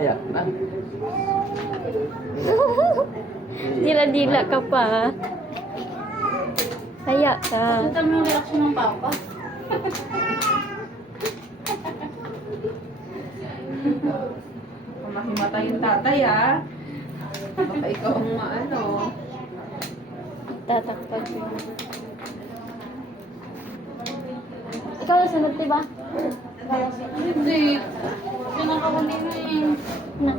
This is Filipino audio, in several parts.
Maya na. Dila-dila ka pa. Kaya ka. Ang dami yung reaction ng papa. Mahimatay yung tatay, ah. Baka ikaw ang maano. Tatakpag yun. Ikaw yung sunod, diba? Hindi. Pinakakanina eh. Na.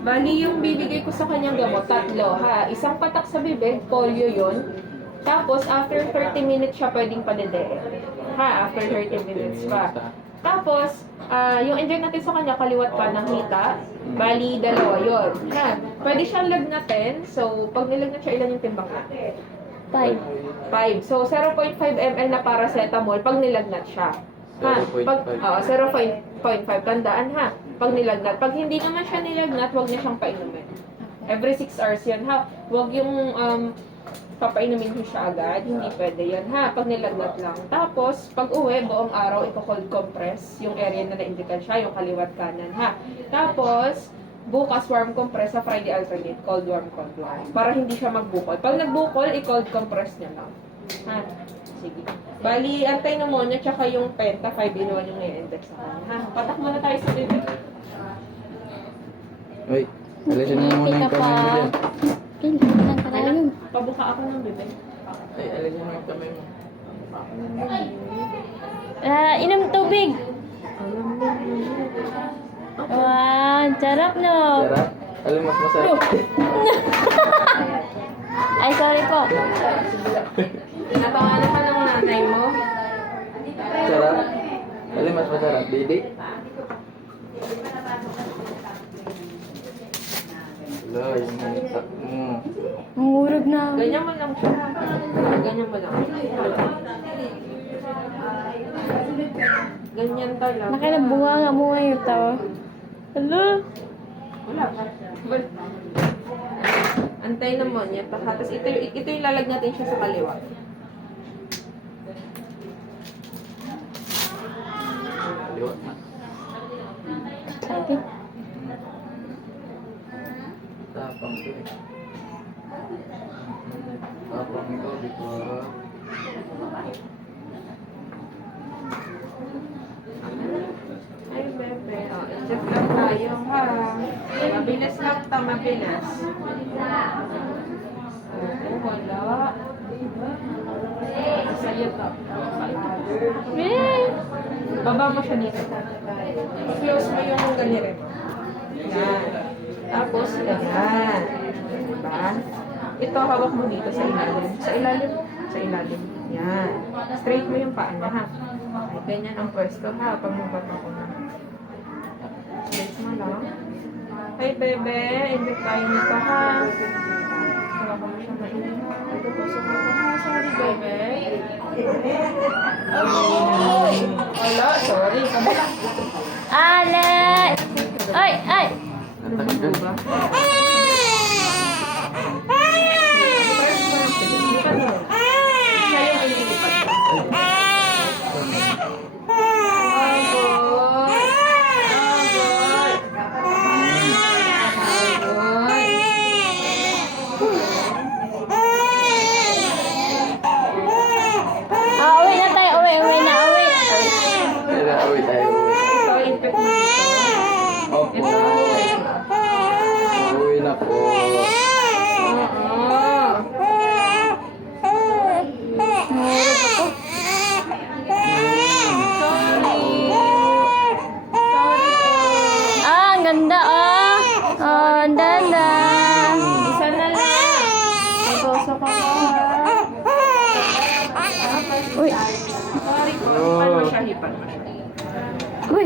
Bali, yung bibigay ko sa kanyang gamot, 3, ha? Isang patak sa bibig, polio yun. Tapos, after 30 minutes siya pwedeng padede. Ha? After 30 minutes pa. Tapos, yung inject natin sa kanya, kaliwat pa ng hita. Bali, 2 yun. Ha? Pwede siyang lagnatin. So, pag nilagnat siya, ilan yung timbang na? 5. 5. So, 0.5 ml na paracetamol pag nilagnat siya. Ha? 0.5. Tandaan, ha? Pag nilagnat. Pag hindi naman siya nilagnat, huwag niya siyang painumin. Every 6 hours yan, ha? Huwag yung papainumin ko siya agad. Hindi pwede yan, ha? Pag nilagnat lang. Tapos, pag uwi, buong araw, iko-cold compress yung area na na-indikan siya, yung kaliwat kanan, ha? Tapos, bukas warm compress sa Friday alternate, cold warm, cold warm. Para hindi siya magbukol. Pag nagbukol, i-cold compress niya lang. Ha? Sige. Bali, anti-pneumonia tsaka yung penta, 5-in-1 yung i-index sa kanya. Ha? Patak muna tayo sa bibig. Uy, alisin mo muna yung kamay mo dyan. Kailangan ka na yun. Pabuka ako ng bibig. Ay, alisin mo yung kamay mo. Inom tubig. Wow, sarap no. Sarap? Alam, mas masarap. Ay, sorry po. Napangalan ka ng nanay mo? Sarap? Alam, mas masarap. Baby? Wala, yung manitak mo. Mangurog na. Ganyan mo lang siya. Ganyan mo lang. Ganyan talaga. Nakilabunga nga mo ngayon tao. Hello? Wala. Well, anti-pneumonia pa. Tapos ito yung lalag natin siya sa kaliwa. Liwat na. Okay. Tapang ko eh. Tapang ikaw, di ko. Ay, bebe. Oh, check lang tayo, ha? Mabilis lang ito, mabilis. Wala. Sa'yo to. Baba mo siya dito. Close mo yung ganire mo. Yan. Tapos, ganyan. Diba? Ito, hawak mo dito sa ilalim. Sa ilalim. Sa ilalim. Yan. Straight mo yung paa niya, ha? Okay, ganyan ang pwesto, ha? Pag mababa ko na. Straight mo lang. Hey, bebe. Inject tayo nito, ha? Hawak mo siya mainit. Pagpapasok mo ha? Sorry, bebe. Wala, sorry. Kabila. Ale! Ay! Ay! Natanggal. Ba? Press mo lang sige. Lipad mo. Siya yung ililipad mo. Agoy. Uwi na tayo. Uwi na. Uwi. Tara, uwi tayo, uwi. Ito, infect mo dito. Opo. Ito, Uwi na po. oo. Mangurog ako. Sorry. Sorry po. Ang ganda oh. Oh, ang ganda. Isa na lang. Nagosok ako, ha? Uy. Sorry po. Hipan mo siya, hipan mo siya. Uy.